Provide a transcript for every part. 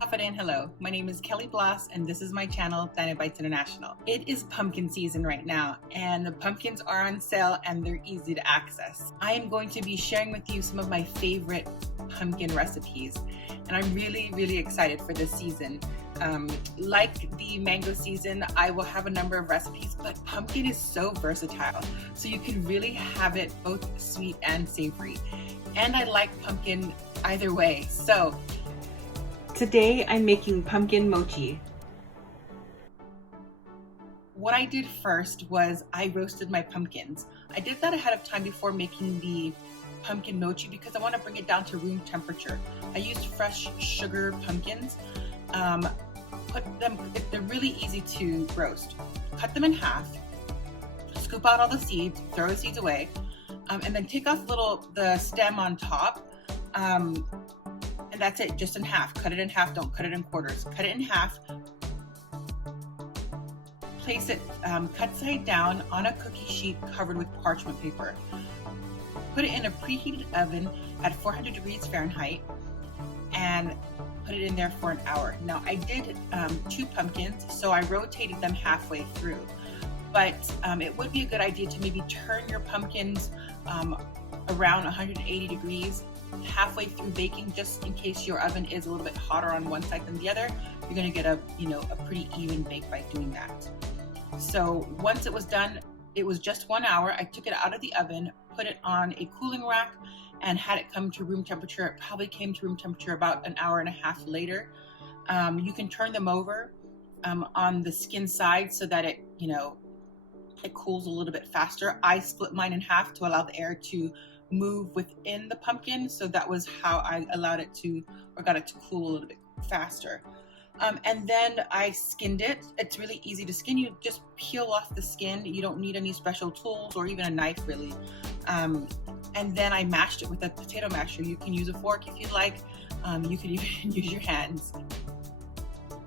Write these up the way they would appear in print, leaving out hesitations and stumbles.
Confident hello, my name is Kelly Bloss and this is my channel, Planet Bites International. It is pumpkin season right now and the pumpkins are on sale and they're easy to access. I am going to be sharing with you some of my favorite pumpkin recipes and I'm really excited for this season. Like the mango season, I will have a number of recipes, but pumpkin is so versatile, so you can really have it both sweet and savory. And I like pumpkin either way. So today I'm making pumpkin mochi. What I did first was I roasted my pumpkins. I did that ahead of time before making the pumpkin mochi because I want to bring it down to room temperature. I used fresh sugar pumpkins. They're really easy to roast. Cut them in half, scoop out all the seeds, throw the seeds away, and then take off the stem on top. And that's it, just in half. Cut it in half, don't cut it in quarters. Cut it in half. Place it cut side down on a cookie sheet covered with parchment paper. Put it in a preheated oven at 400 degrees Fahrenheit and put it in there for an hour. Now I did 2 pumpkins, so I rotated them halfway through. But it would be a good idea to maybe turn your pumpkins around 180 degrees halfway through baking, just in case your oven is a little bit hotter on one side than the other. You're going to get a pretty even bake by doing that. So once it was done, it was just 1 hour. I took it out of the oven, put it on a cooling rack, and had it come to room temperature. It probably came to room temperature about an hour and a half later. You can turn them over on the skin side so that it cools a little bit faster. I split mine in half to allow the air to move within the pumpkin, so that was how I allowed it to, or got it to cool a little bit faster. And then I skinned it. It's really easy to skin. You just peel off the skin. You don't need any special tools or even a knife really. And then I mashed it with a potato masher. You can use a fork if you'd like. You can even use your hands.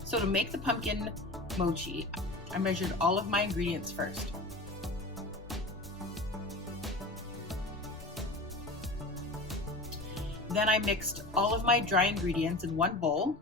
So to make the pumpkin mochi, I measured all of my ingredients first. Then I mixed all of my dry ingredients in one bowl.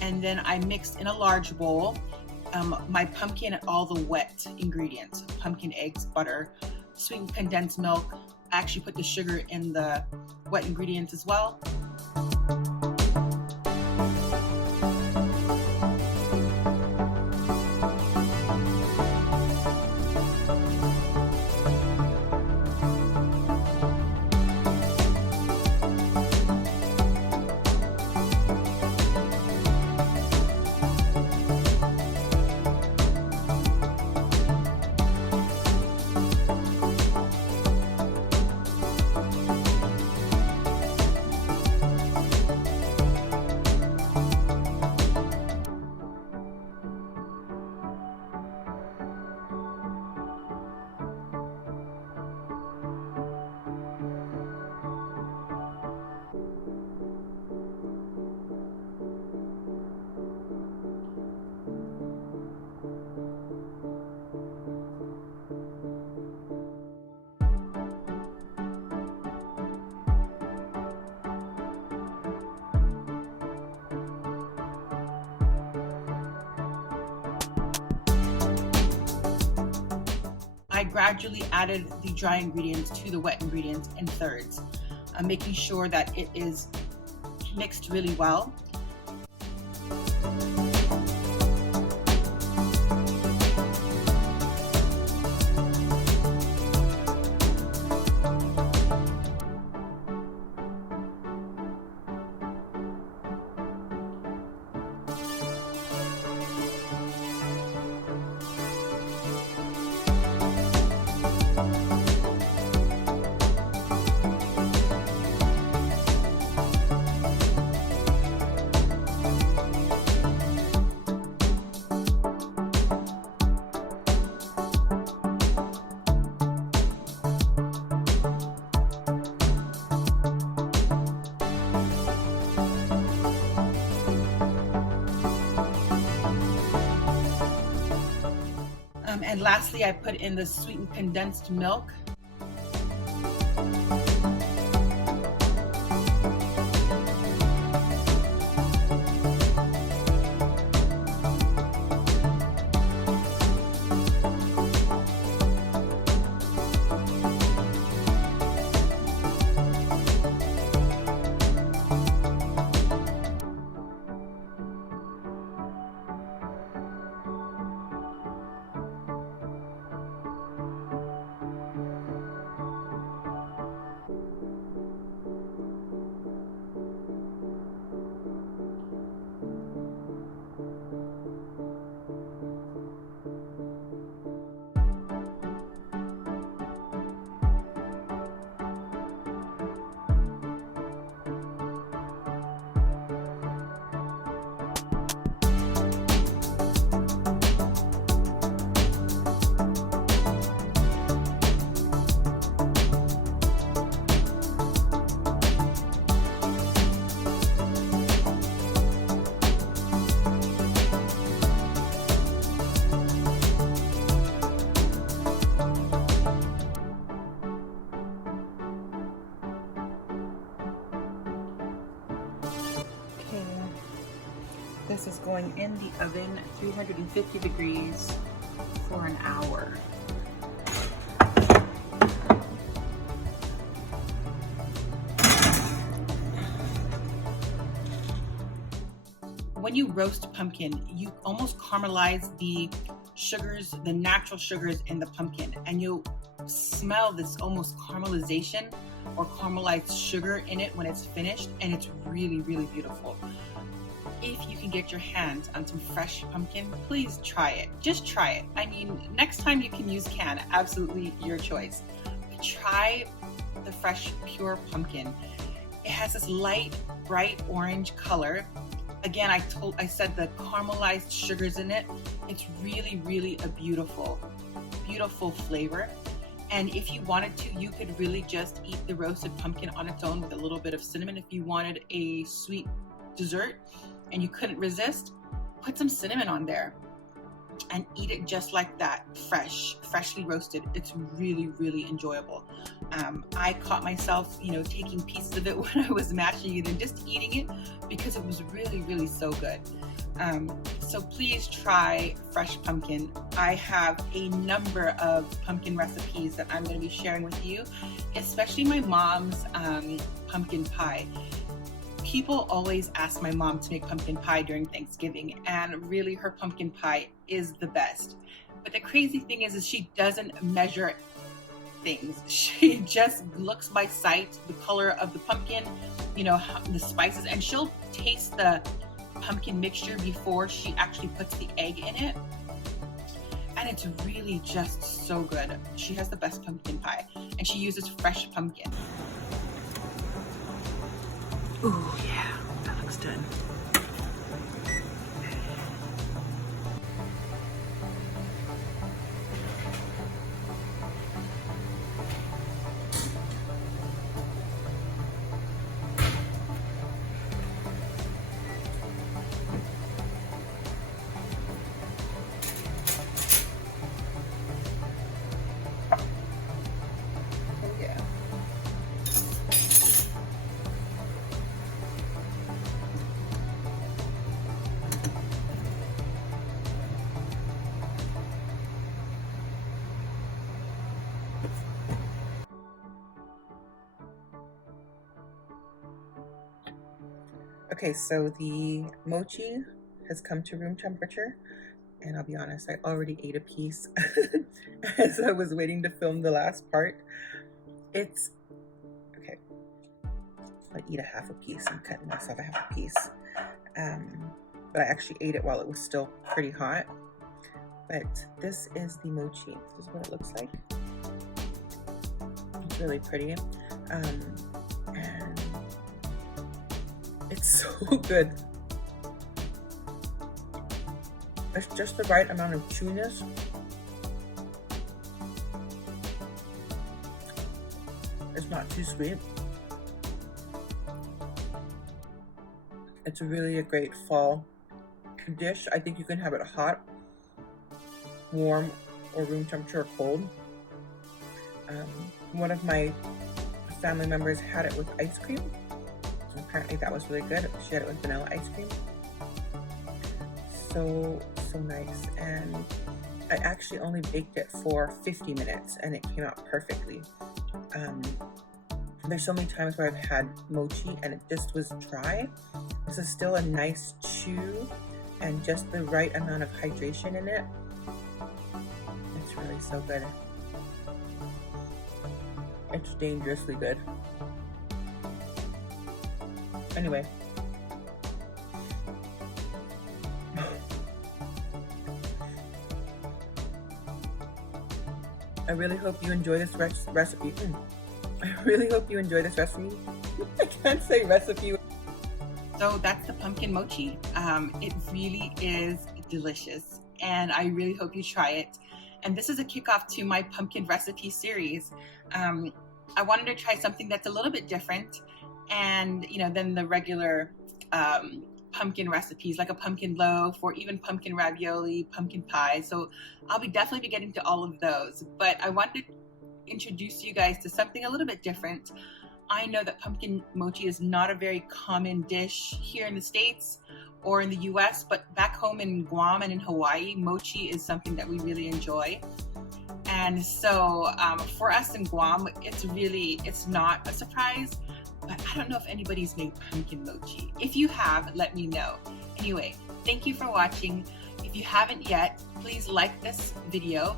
And then I mixed in a large bowl my pumpkin and all the wet ingredients: pumpkin, eggs, butter, sweetened condensed milk. I actually put the sugar in the wet ingredients as well. I gradually added the dry ingredients to the wet ingredients in thirds, making sure that it is mixed really well. And lastly, I put in the sweetened condensed milk. This is going in the oven, 350 degrees for an hour. When you roast pumpkin, you almost caramelize the sugars, the natural sugars in the pumpkin, and you'll smell this almost caramelization or caramelized sugar in it when it's finished, and it's really, really beautiful. If you can get your hands on some fresh pumpkin, please try it. Just try it. I mean, next time you can use can, absolutely your choice. Try the fresh, pure pumpkin. It has this light, bright orange color. Again, I said the caramelized sugars in it. It's really, really a beautiful, beautiful flavor. And if you wanted to, you could really just eat the roasted pumpkin on its own with a little bit of cinnamon. If you wanted a sweet dessert and you couldn't resist, put some cinnamon on there and eat it just like that, freshly roasted. It's really, really enjoyable. I caught myself, taking pieces of it when I was mashing it and just eating it because it was really, really so good. So please try fresh pumpkin. I have a number of pumpkin recipes that I'm going to be sharing with you, especially my mom's pumpkin pie. People always ask my mom to make pumpkin pie during Thanksgiving, and really her pumpkin pie is the best. But the crazy thing is she doesn't measure things. She just looks by sight, the color of the pumpkin, the spices, and she'll taste the pumpkin mixture before she actually puts the egg in it. And it's really just so good. She has the best pumpkin pie, and she uses fresh pumpkin. Ooh, yeah, that looks good. Okay, so the mochi has come to room temperature, and I'll be honest, I already ate a piece as I was waiting to film the last part. It's okay. I eat a half a piece. I'm cutting myself a half a piece, but I actually ate it while it was still pretty hot. But this is the mochi. This is what it looks like. It's really pretty, and it's so good. It's just the right amount of chewiness. It's not too sweet. It's really a great fall dish. I think you can have it hot, warm, or room temperature or cold. One of my family members had it with ice cream. Apparently that was really good. She had it with vanilla ice cream. So nice. And I actually only baked it for 50 minutes and it came out perfectly. There's so many times where I've had mochi and it just was dry. This is still a nice chew and just the right amount of hydration in it. It's really so good. It's dangerously good. Anyway. I really hope you enjoy this recipe. I really hope you enjoy this recipe. I can't say recipe. So that's the pumpkin mochi. It really is delicious and I really hope you try it. And this is a kickoff to my pumpkin recipe series. I wanted to try something that's a little bit different and than the regular pumpkin recipes, like a pumpkin loaf or even pumpkin ravioli, pumpkin pie. So I'll definitely be getting to all of those, but I wanted to introduce you guys to something a little bit different. I know that pumpkin mochi is not a very common dish here in the States or in the US, but back home in Guam and in Hawaii, mochi is something that we really enjoy. And so for us in Guam, it's not a surprise, but I don't know if anybody's made pumpkin mochi. If you have, let me know. Anyway, thank you for watching. If you haven't yet, please like this video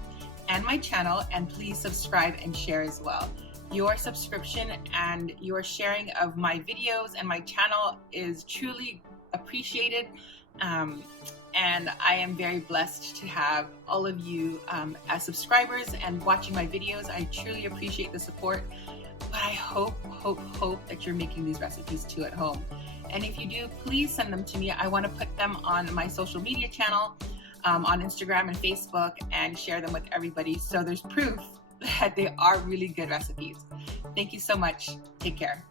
and my channel, and please subscribe and share as well. Your subscription and your sharing of my videos and my channel is truly appreciated. And I am very blessed to have all of you as subscribers and watching my videos. I truly appreciate the support, but I hope that you're making these recipes too at home. And if you do, please send them to me. I want to put them on my social media channel, on Instagram and Facebook, and share them with everybody so there's proof that they are really good recipes. Thank you so much. Take care.